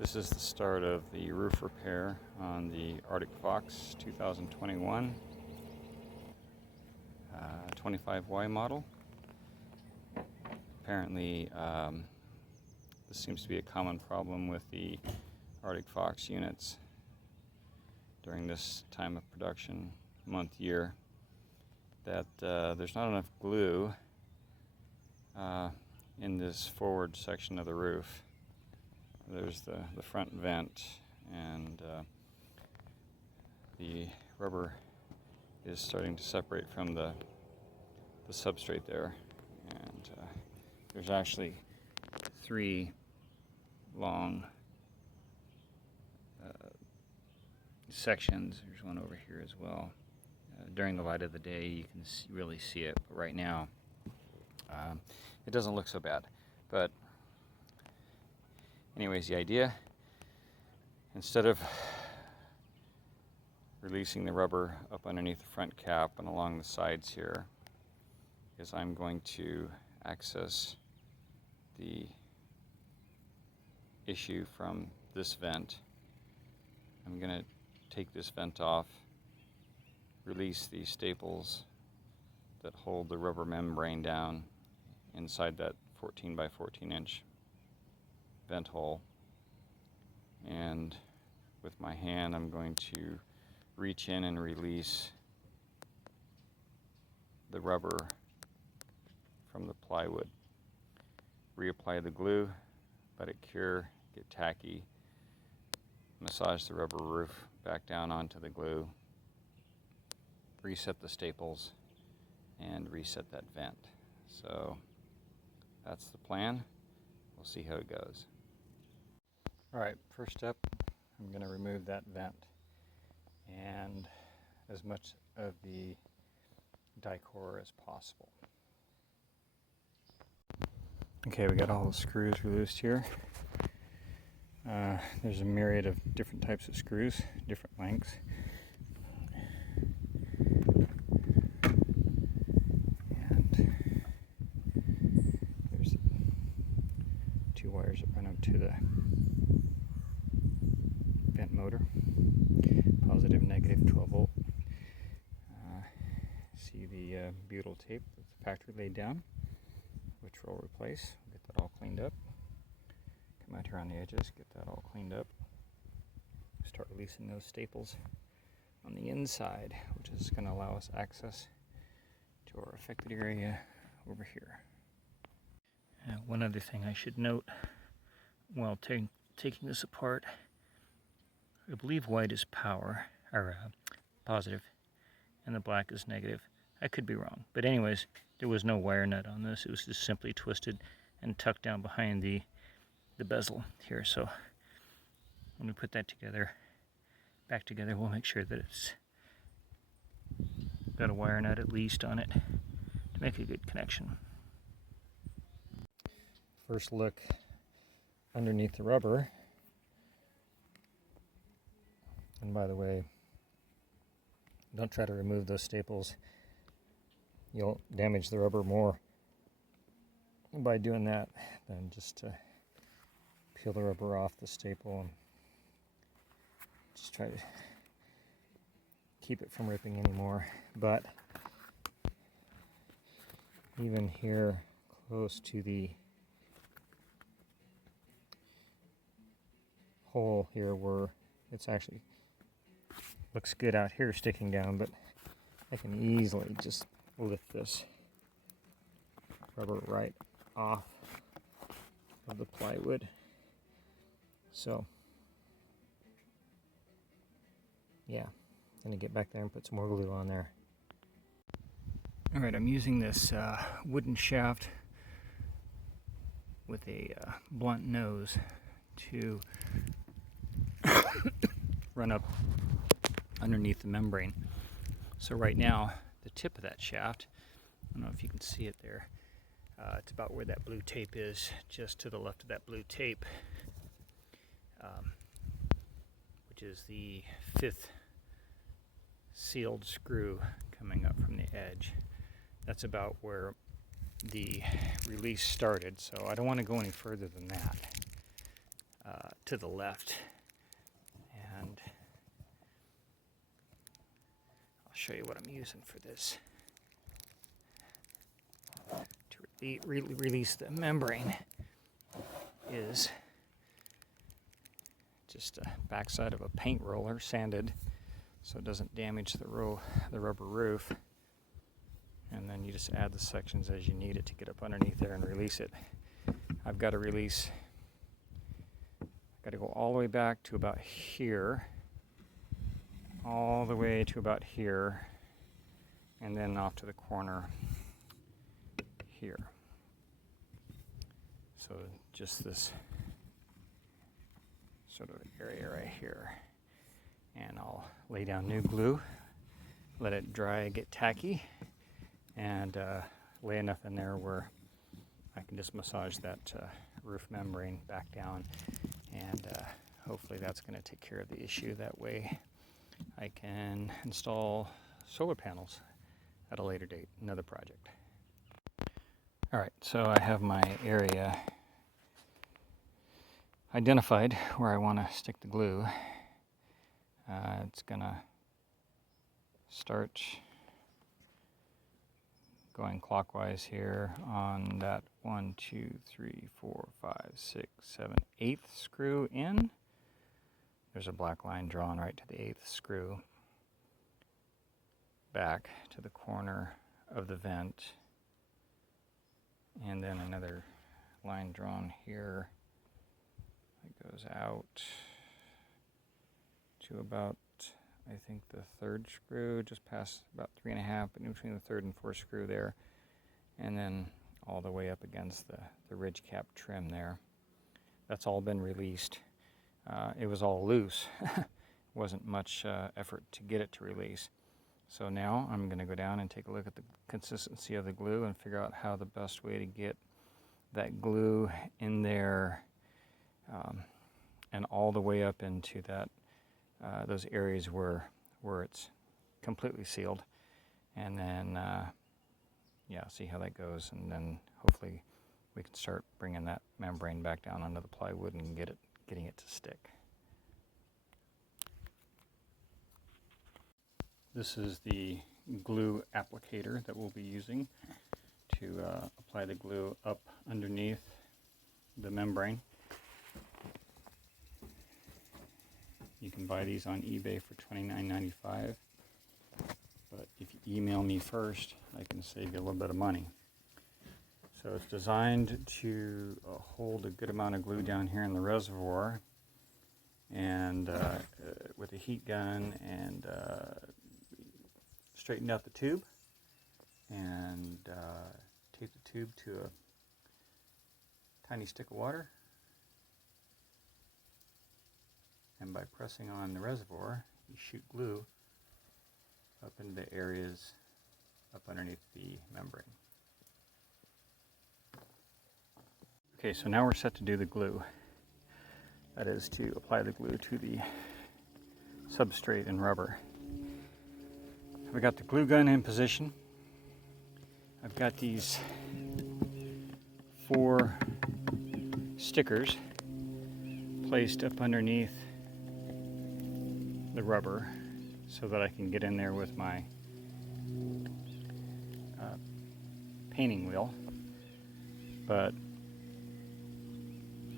This is the start of the roof repair on the Arctic Fox 2021 25Y model. Apparently this seems to be a common problem with the Arctic Fox units during this time of production, month, year, that there's not enough glue in this forward section of the roof. There's the front vent, and the rubber is starting to separate from the substrate there, and there's actually 3 long sections. There's one over here as well. During the light of the day you can really see it, but right now it doesn't look so bad. But anyways, the idea, instead of releasing the rubber up underneath the front cap and along the sides here, is I'm going to access the issue from this vent. I'm going to take this vent off, release these staples that hold the rubber membrane down inside that 14 by 14 inch vent hole, and with my hand I'm going to reach in and release the rubber from the plywood. Reapply the glue, let it cure, get tacky, massage the rubber roof back down onto the glue, reset the staples, and reset that vent. So that's the plan. We'll see how it goes. Alright, first step, I'm going to remove that vent and as much of the die-core as possible. Okay, we got all the screws released here. There's a myriad of different types of screws, different lengths. And there's 2 wires that run up to the vent motor, positive, negative, 12 volt. See the butyl tape that the factory laid down, which we'll replace. We'll get that all cleaned up. Come out here on the edges, get that all cleaned up. Start releasing those staples on the inside, which is going to allow us access to our affected area over here. One other thing I should note while taking this apart, I believe white is power, or positive, and the black is negative. I could be wrong, but anyways, there was no wire nut on this. It was just simply twisted and tucked down behind the bezel here. So when we put that back together, we'll make sure that it's got a wire nut at least on it to make a good connection. First look underneath the rubber. And by the way, don't try to remove those staples. You'll damage the rubber more by doing that than just to peel the rubber off the staple and just try to keep it from ripping anymore. But even here close to the hole here where it's actually looks good out here sticking down, but I can easily just lift this rubber right off of the plywood. So yeah, gonna get back there and put some more glue on there. Alright, I'm using this wooden shaft with a blunt nose to run up underneath the membrane. So right now, the tip of that shaft, I don't know if you can see it there, it's about where that blue tape is, just to the left of that blue tape, which is the 5th sealed screw coming up from the edge. That's about where the release started, so I don't want to go any further than that. to the left. And I'll show you what I'm using for this. To release the membrane is just a backside of a paint roller, sanded, so it doesn't damage the rubber roof. And then you just add the sections as you need it to get up underneath there and release it. I've got to release, got to go all the way back to about here, all the way to about here, and then off to the corner here. So just this sort of area right here. And I'll lay down new glue, let it dry, get tacky, and lay enough in there where I can just massage that roof membrane back down, and hopefully that's going to take care of the issue. That way I can install solar panels at a later date, another project. Alright, so I have my area identified where I want to stick the glue. It's going to start going clockwise here on that 1, 2, 3, 4, 5, 6, 7, 8th screw in. There's a black line drawn right to the 8th screw. Back to the corner of the vent. And then another line drawn here. It goes out to about, I think, the 3rd screw, just past about 3.5, but in between the 3rd and 4th screw there, and then all the way up against the ridge cap trim there. That's all been released. It was all loose. Wasn't much effort to get it to release. So now I'm going to go down and take a look at the consistency of the glue and figure out how the best way to get that glue in there and all the way up into that those areas where it's completely sealed, and then yeah, see how that goes, and then hopefully we can start bringing that membrane back down onto the plywood and getting it to stick. This is the glue applicator that we'll be using to apply the glue up underneath the membrane. You can buy these on eBay for $29.95, but if you email me first, I can save you a little bit of money. So it's designed to hold a good amount of glue down here in the reservoir, and with a heat gun, and straightened out the tube, and tape the tube to a tiny stick of water. And by pressing on the reservoir, you shoot glue up into the areas up underneath the membrane. Okay, so now we're set to do the glue. That is to apply the glue to the substrate and rubber. I've got the glue gun in position. I've got these 4 stickers placed up underneath the rubber so that I can get in there with my painting wheel. But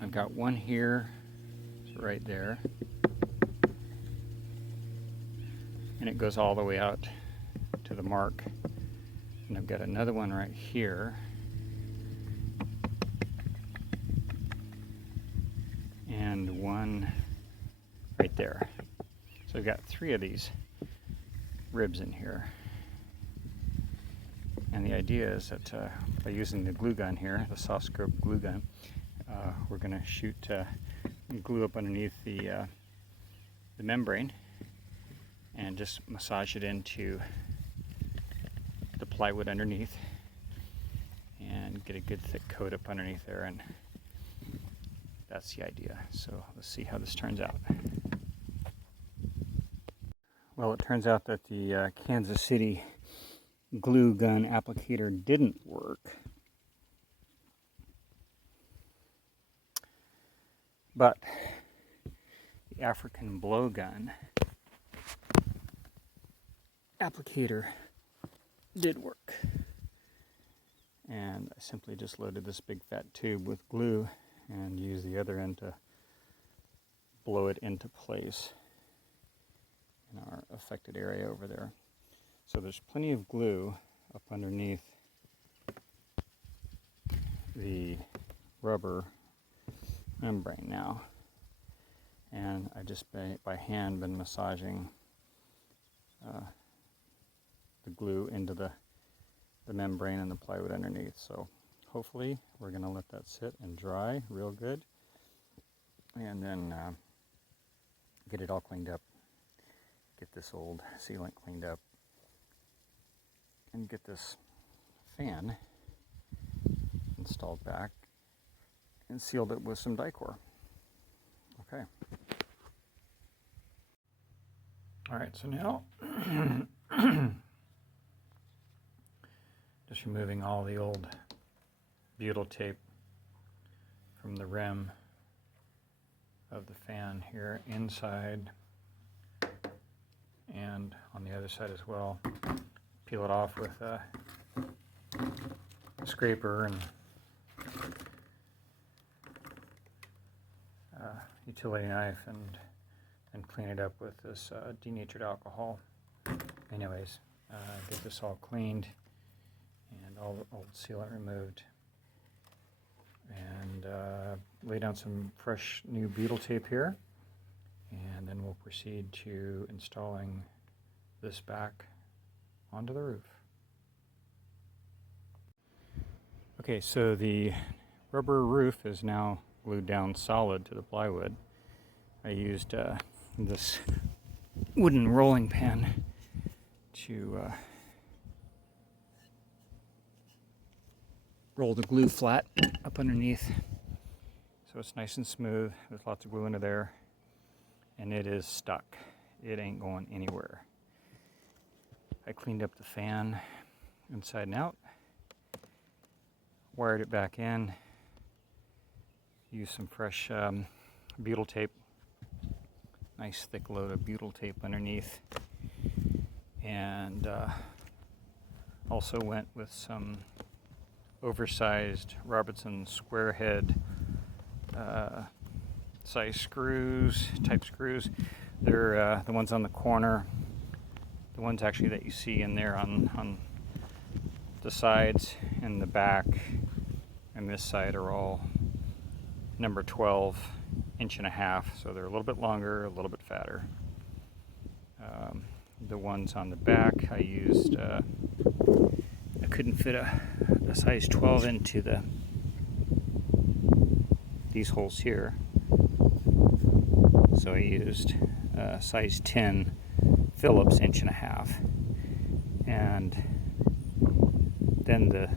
I've got one here, right there, and it goes all the way out to the mark. And I've got another one right here, and one right there. So I've got 3 of these ribs in here. And the idea is that by using the glue gun here, the soft scope glue gun, we're going to shoot glue up underneath the membrane and just massage it into the plywood underneath and get a good thick coat up underneath there, and that's the idea. So let's see how this turns out. Well, it turns out that the Kansas City glue gun applicator didn't work. But the African blowgun applicator did work. And I simply just loaded this big fat tube with glue and used the other end to blow it into place in our affected area over there. So there's plenty of glue up underneath the rubber membrane now, and I just by hand been massaging the glue into the membrane and the plywood underneath. So hopefully we're going to let that sit and dry real good, and then get it all cleaned up, get this old sealant cleaned up, and get this fan installed back and sealed it with some Dicor. Okay. All right, so now just removing all the old butyl tape from the rim of the fan here inside and on the other side as well. Peel it off with a scraper and utility knife and clean it up with this denatured alcohol. Anyways, get this all cleaned and all the old sealant removed, and lay down some fresh new butyl tape here, and then we'll proceed to installing this back onto the roof. Okay, so the rubber roof is now glued down solid to the plywood. I used this wooden rolling pin to roll the glue flat up underneath, so it's nice and smooth. There's lots of glue into there, and it is stuck. It ain't going anywhere. I cleaned up the fan inside and out, wired it back in, used some fresh butyl tape, nice thick load of butyl tape underneath, and also went with some oversized Robertson square head size screws, type screws. They're the ones on the corner, the ones actually that you see in there on the sides and the back and this side are all number 12, 1.5 inches, so they're a little bit longer, a little bit fatter. The ones on the back I used, I couldn't fit a size 12 into these holes here, so I used size 10 Phillips 1.5 inches, and then the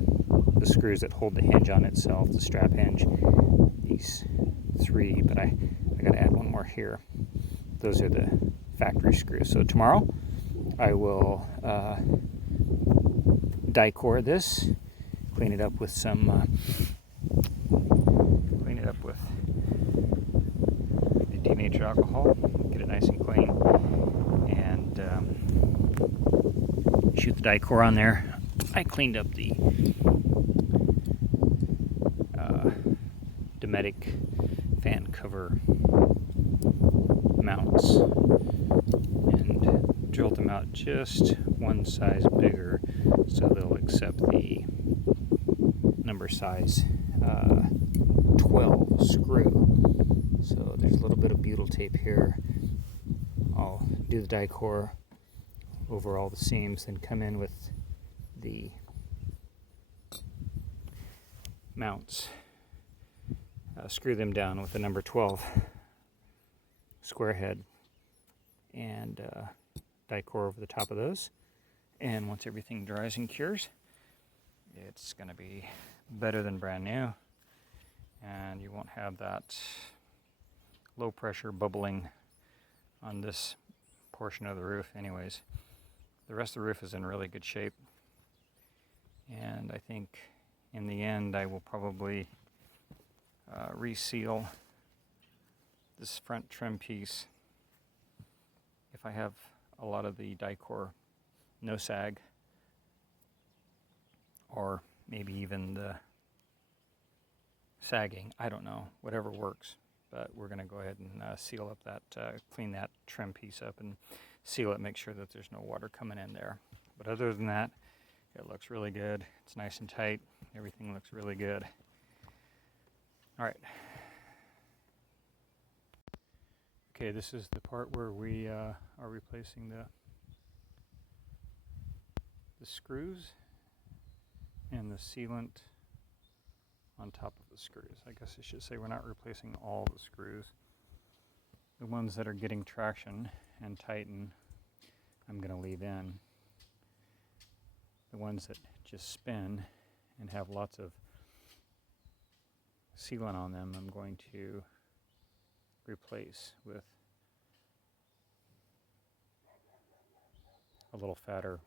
screws that hold the hinge on itself, the strap hinge, these 3, but I gotta add one more here. Those are the factory screws. So tomorrow I will Dicor this, clean it up with some the denatured alcohol, get it nice and clean, and shoot the Dicor on there. I cleaned up the Dometic fan cover mounts and drilled them out just one size bigger so they'll accept the number size 12 screw. So there's a little bit of butyl tape here. I'll do the Dicor over all the seams, then come in with the mounts, screw them down with the number 12 square head, and Dicor over the top of those. And once everything dries and cures, it's going to be better than brand new, and you won't have that low pressure bubbling on this portion of the roof. Anyways, the rest of the roof is in really good shape, and I think in the end I will probably reseal this front trim piece, if I have a lot of the die-core no sag, or maybe even the sagging, I don't know, whatever works. But we're going to go ahead and seal up that, clean that trim piece up and seal it, make sure that there's no water coming in there. But other than that, it looks really good. It's nice and tight. Everything looks really good. All right. Okay, this is the part where we are replacing the screws and the sealant on top of the screws. I guess I should say we're not replacing all the screws. The ones that are getting traction and tighten, I'm going to leave in. The ones that just spin and have lots of sealant on them, I'm going to replace with a little fatter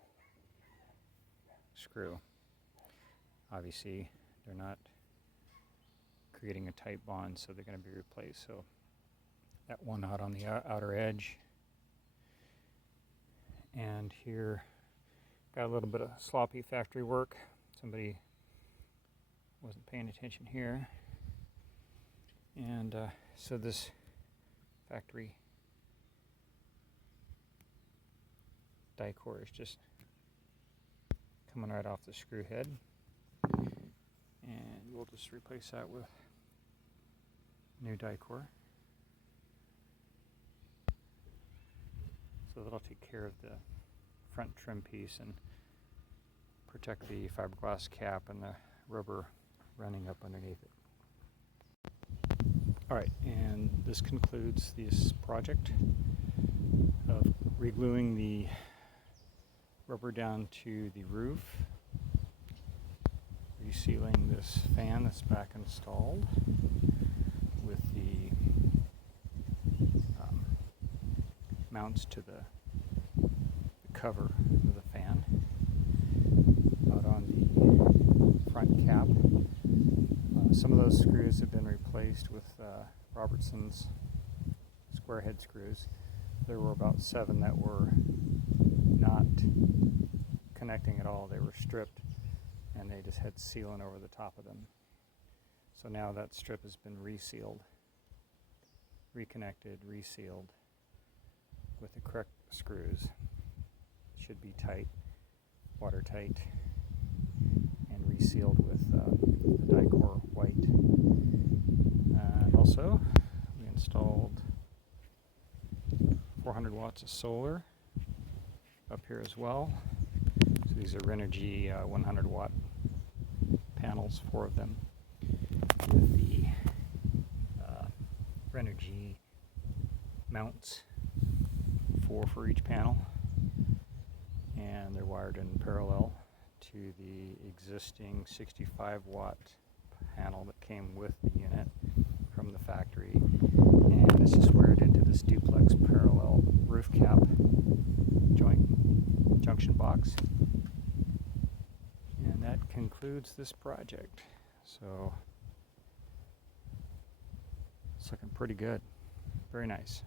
screw. Obviously, they're not creating a tight bond, so they're going to be replaced. So that one out on the outer edge, and here got a little bit of sloppy factory work. Somebody wasn't paying attention here, and so this factory die core is just coming right off the screw head, and we'll just replace that with new die core. So that'll take care of the front trim piece and protect the fiberglass cap and the rubber running up underneath it. Alright, and this concludes this project of regluing the rubber down to the roof, resealing this fan that's back installed with the mounts to the cover of the fan. Out on the front cap, some of those screws have been replaced with Robertson's square head screws. There were about 7 that were not connecting at all. They were stripped and they just had sealant over the top of them. So now that strip has been resealed, reconnected, resealed with the correct screws. It should be tight, watertight, and resealed with the die-core white. And also, we installed 400 watts of solar up here as well. So these are Renogy 100 watt panels, 4 of them, with the Renogy mounts, 4 for each panel, and they're wired in parallel to the existing 65 watt panel that came with the unit from the factory, and this is wired into this duplex parallel roof cap junction box. And that concludes this project. So it's looking pretty good. Very nice.